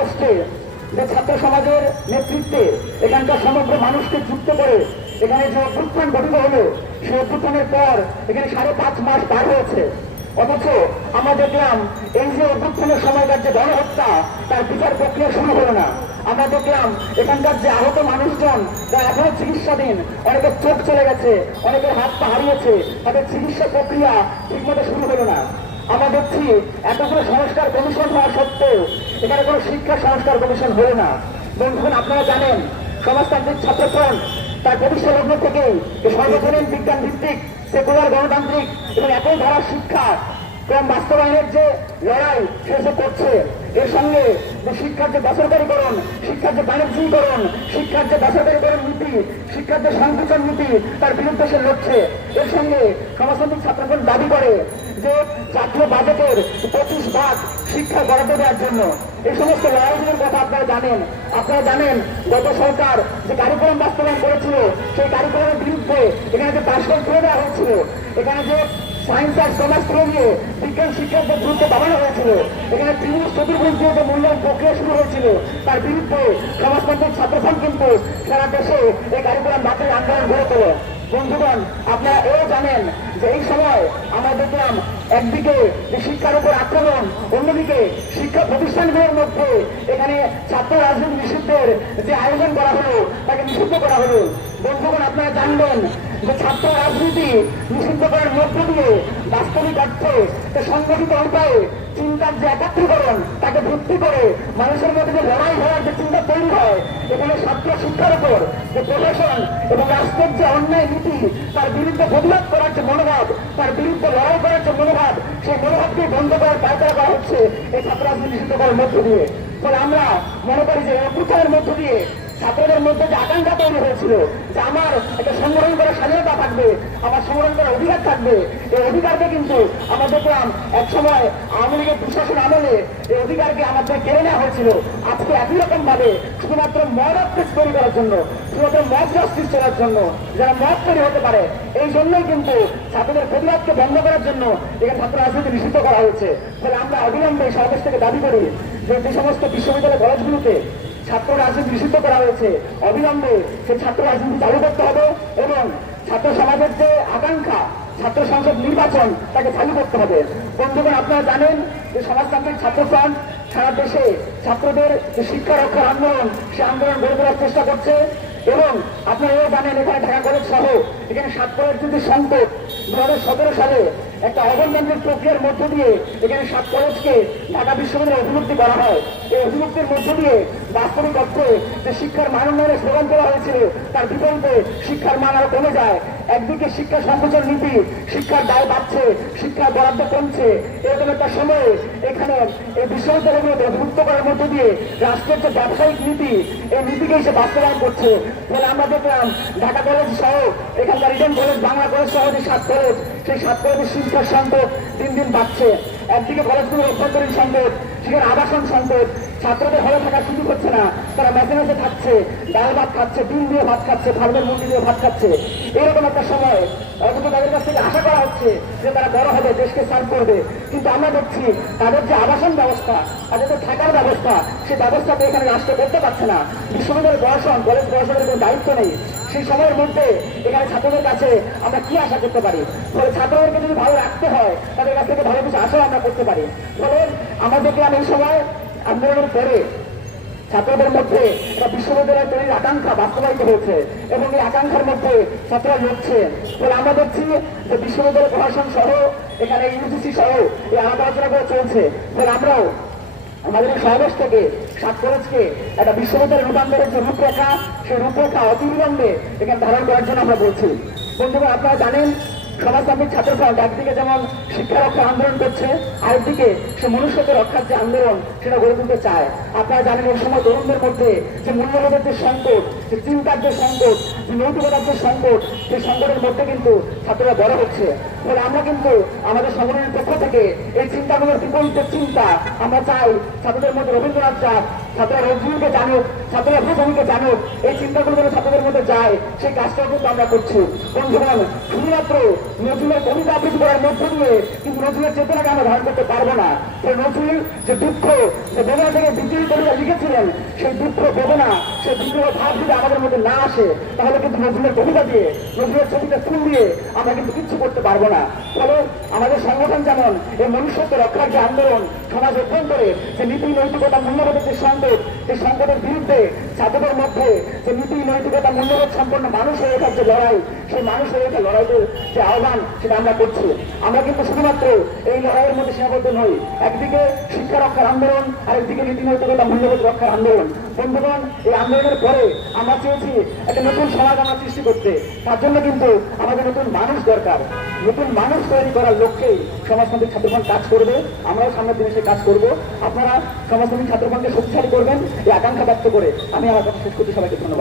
আগস্টে যে ছাত্র সমাজের নেতৃত্বে এখানকার সমগ্র মানুষকে যুক্ত করে এখানে যে অভ্যুত্থান গঠিত হলো, সেই অভ্যুত্থানের পর এখানে সাড়ে পাঁচ মাস পার হয়েছে। অথচ আমরা দেখলাম এই যে অভ্যুত্থানের সময়কার যে গণহত্যা, তার বিচার প্রক্রিয়া শুরু হলো না। আমরা দেখলাম এখানকার যে আহত মানুষজন, তারা এখনও চিকিৎসাধীন। অনেকের চোখ চলে গেছে, অনেকের হাত পা হারিয়েছে, তাদের চিকিৎসা প্রক্রিয়া ঠিকমতো শুরু হলো না। আমরা দেখছি এতগুলো সংস্কার কমিশন হওয়া সত্ত্বেও এখানে কোনো শিক্ষা সংস্কার কমিশন হলো না। বন্ধুগণ, আপনারা জানেন, সমাজতান্ত্রিক ছাত্রফ্রন্ট, তার প্রতিষ্ঠা লগ্ন থেকেই সর্বজনীন বিজ্ঞান ভিত্তিক সেকুলার গণতান্ত্রিক এবং একই ধারার শিক্ষা ক্রম বাস্তবায়নের যে লড়াই সে সে করছে, এর সঙ্গে শিক্ষার যে বেসরকারীকরণ, শিক্ষার যে বাণিজ্যিকরণ, শিক্ষার যে বেসরকারীকরণ নীতি, শিক্ষার যে সংকুচন নীতি, তার বিরুদ্ধে সে লড়ছে। এর সঙ্গে সমাজতান্ত্রিক ছাত্রগণ দাবি করে যে জাতীয় বাজেটের পঁচিশ ভাগ শিক্ষা বরাদ্দ দেওয়ার জন্য। এই সমস্ত লড়াইগুলোর কথা আপনারা জানেন। আপনারা জানেন গত সরকার যে কারিকুলাম বাস্তবায়ন করেছিল, সেই কারিকুলামের বিরুদ্ধে এখানে যে পাশ করে দেওয়া হয়েছিল, এখানে যে সায়েন্স আর কমার্স দিয়ে বিজ্ঞান শিক্ষার গুরুত্ব বাড়ানো হয়েছিল। এখানে ত্রিভুজ চতুর্ভুজ মূল্যায়ন প্রক্রিয়া শুরু হয়েছিল, তার বিরুদ্ধে সমাজতান্ত্রিক ছাত্রসংঘ কিন্তু সারা দেশে এই কারিকুলাম বাতিল আন্দোলন গড়ে তোলে। বন্ধুগণ, আপনারা এও জানেন যে এই সময় আমরা দেখলাম একদিকে শিক্ষার উপর আক্রমণ, অন্যদিকে শিক্ষা প্রতিষ্ঠানগুলোর মধ্যে এখানে ছাত্র রাজনীতি নিষিদ্ধের যে আয়োজন করা হলো, তাকে নিষিদ্ধ করা হলো। বন্ধুগণ আপনারা জানবেন যে ছাত্র রাজনীতি নিষিদ্ধ করার মধ্য দিয়ে বাস্তবিক অর্থে সংগঠিত উপায়ে চিন্তার যে একাত্রীকরণ, তাকে ভিত্তি করে মানুষের মধ্যে যে লড়াই হওয়ার যে চিন্তা তৈরি হয়, এখানে ছাত্র শিক্ষার উপর যে প্রশাসন এবং রাষ্ট্রের যে অন্যায় নীতি, তার বিরুদ্ধে প্রতিবাদ করার যে মনোভাব, তার বিরুদ্ধে লড়াই করার যে মনোভাব, সেই মনোভাবকে বন্ধ করার পায়তারা করা হচ্ছে এই ছাত্র রাজনীতি নিষিদ্ধ করার মধ্য দিয়ে। ফলে আমরা মনে করি যে অভ্যুত্থানের মধ্য দিয়ে ছাত্রদের মধ্যে যে আকাঙ্ক্ষা তৈরি হয়েছিল, যে আমার একটা সংগ্রহণ করার স্বাধীনতা থাকবে, আমার সংগ্রহণ করার অধিকার থাকবে, এই অধিকারকে কিন্তু আমরা দেখলাম এক সময় আওয়ামী লীগের প্রশাসন আমলে এই অধিকারকে আমাদের কেড়ে নেওয়া হয়েছিল। আজকে একই রকম ভাবে শুধুমাত্র মদ অফিস তৈরি করার জন্য, শুধুমাত্র মদ জাস্টিস চলার জন্য যারা মদ তৈরি হতে পারে, এই জন্যই কিন্তু ছাত্রদের প্রতিবাদকে বন্ধ করার জন্য এখানে ছাত্র রাজনীতি নিষিদ্ধ করা হয়েছে। ফলে আমরা অবিলম্বে সমাবেশ থেকে দাবি করি যে যে সমস্ত বিশ্ববিদ্যালয়, কলেজগুলোতে ছাত্র রাজনীতি নিষিদ্ধ করা হয়েছে। অবিলম্বে সে ছাত্র রাজনীতি চালু করতে হবে এবং ছাত্র সমাজের যে আকাঙ্ক্ষা ছাত্র সংসদ নির্বাচন, তাকে চালু করতে হবে। বন্ধুগণ, আপনারা জানেন যে সমাজতান্ত্রিক ছাত্র ফ্রন্ট সারা দেশে ছাত্রদের যে শিক্ষা রক্ষার আন্দোলন, সে আন্দোলন গড়ে তোলার চেষ্টা করছে এবং আপনারা জানেন, এখানে ঢাকা কলেজ সহ এখানে সাত কলেজ যদি সংকট দু হাজার সতেরো সালে একটা অগণতান্ত্রিক প্রক্রিয়ার মধ্য দিয়ে এখানে সাত কলেজকে ঢাকা বিশ্ববিদ্যালয়ে অভিমুক্তি করা হয়। এই অভিমুক্তির মধ্য দিয়ে বাস্তবিক অর্থে যে শিক্ষার মান উন্নয়নের স্লোগান দেওয়া হয়েছিল, তার বিপরীতে শিক্ষার মান আরও কমে যায়। একদিকে শিক্ষা সংকোচন নীতি, শিক্ষার দায় বাড়ছে শিক্ষার বরাদ্দ কমছে। এরকম একটা সময়ে এখানে এই বিশ্ববিদ্যালয়গুলোকে অভিমুক্ত করার মধ্য দিয়ে রাষ্ট্রের যে ব্যবসায়িক নীতি, এই নীতিকে সে বাস্তবায়ন করছে। ফলে আমরা দেখলাম, ঢাকা কলেজ সহ এখানকার ইডেন কলেজ, বাংলা কলেজ সহ যে সাত কলেজ, সেই সাত কলেজের শিক্ষার সংকট দিন দিন বাড়ছে। একদিকে কলেজগুলোর অভ্যন্তরীণ সংকট সেখানে আবাসন সংকট ছাত্রদের হলে থাকার শুরু করছে না। তারা মেসে মেসে থাকছে। ডাল ভাত খাচ্ছে, ডিম দিয়ে ভাত খাচ্ছে ফার্মের মুরগি দিয়ে ভাত খাচ্ছে। এরকম একটা সময়। অথচ তাদের কাছ থেকে আশা হচ্ছে যে তারা বড় হবে, দেশকে সার্ভ করবে। কিন্তু আমরা দেখছি তাদের যে আবাসন ব্যবস্থা, তাদের যে থাকার ব্যবস্থা, সেই ব্যবস্থাতে এখানে রাষ্ট্র করতে পারছে না। বিশ্ববিদ্যালয়ের প্রশাসন কলেজ প্রশাসনের কোনো দায়িত্ব নেই। সেই সময়ের মধ্যে এখানে ছাত্রদের কাছে আমরা কি আশা করতে পারি? ফলে ছাত্রদেরকে যদি ভালো রাখতে হয়, তাদের কাছ থেকে ভালো কিছু আশাও আমরা করতে পারি। ফলে আমরা দেখলাম এই সময় আন্দোলনের পরে ছাত্রদের মধ্যে একটা বিশ্ববিদ্যালয় তৈরির আকাঙ্ক্ষা বাস্তবায়িত হয়েছে এবং এই আকাঙ্ক্ষার মধ্যে ছাত্ররা লড়ছে ফলে আমরা দেখছি যে বিশ্ববিদ্যালয় প্রশাসন সহ, এখানে ইউজিসি সহ এই আলাপ আলোচনা করে চলছে। ফলে আমরাও আমাদের সমাবেশ থেকে সাত কলেজকে একটা বিশ্ববিদ্যালয় রূপান্তরের যে রূপরেখা, সেই রূপরেখা অতিবিলম্বে এখানে ধারণ করার জন্য আমরা বলছি। বন্ধুগণ, আপনারা জানেন সমাজতান্ত্রিক ছাত্র ফ্রন্ট একদিকে যেমন শিক্ষা রক্ষা আন্দোলন করছে, আরেকদিকে সে মনুষ্যত্ব রক্ষার যে আন্দোলন সেটা গড়ে তুলতে চায়। আপনারা জানেন এই সময় তরুণদের মধ্যে যে মূল্যবোধের যে সংকট যে চিন্তার যে সংকট, যে নৈতিকতার যে সংকট, সেই সংকটের মধ্যে কিন্তু ছাত্ররা বড় হচ্ছে। ফলে আমরা কিন্তু আমাদের সংগঠনের পক্ষ থেকে এই চিন্তাগুলোর বিপরীতের চিন্তা আমরা চাই ছাত্রদের মধ্যে রবীন্দ্রনাথ যাক, ছাত্ররা নজরুলকে জানুক, ছাত্ররা ভূষণকে জানুক, এই চিন্তাগুলো যেন ছাত্রদের মধ্যে যায়, সেই কাজটাও কিন্তু আমরা করছি। বন্ধুগণ, শুধুমাত্র নজরুলের কবিতা আবৃত্তি করার মধ্য দিয়ে কিন্তু নজরুলের চেতনাকে আমরা ধারণ করতে পারব না। সেই নজরুল যে দুঃখ, যে বেদনা থেকে বিদ্রোহী কবিতা লিখেছিলেন, সেই দুঃখ, বেদনা, সেই বিদ্রোহ ভাব যদি আমাদের মধ্যে না আসে, তাহলে কিন্তু নজরুলের কবিতা দিয়ে, নজরুলের ছবিটা ফুল দিয়ে আমরা কিন্তু কিচ্ছু করতে পারব না। ফলে আমাদের সংগঠন যেমন, এই মনুষ্যত্ব রক্ষার যে আন্দোলন, সমাজ অভ্যন্তরে যে নীতি নৈতিকতা মূল্যবোধের যে সংকট সেই সংকটের বিরুদ্ধে নৈতিকতা মূল্যবোধ সম্পন্ন মানুষ হয়ে ওঠার যে লড়াই, সেই মানুষ হয়ে লড়াইয়ের যে আহ্বান, সেটা আমরা করছি। আমরা কিন্তু শুধুমাত্র এই লড়াইয়ের মধ্যে সীমাবদ্ধ নই, একদিকে শিক্ষা রক্ষার আন্দোলন, আর একদিকে নীতি নৈতিকতা মূল্যবোধ রক্ষার আন্দোলন। বন্ধুগণ, এই আন্দোলনের পরে আমরা চেয়েছি একটা নতুন সমাজ আমরা সৃষ্টি করতে। তার জন্য কিন্তু আমাদের নতুন মানুষ দরকার। নতুন মানুষ তৈরি করার লক্ষ্যেই সমাজতান্ত্রিক ছাত্রফ্রন্ট কাজ করবে। আমরাও সামনের দিনে সে কাজ করব। আপনারা সমাজতান্ত্রিক ছাত্রফ্রন্টকে শক্তিশালী করবেন, এই আকাঙ্ক্ষা ব্যক্ত করে আমি আমার কথা শেষ করছি। সবাইকে ধন্যবাদ।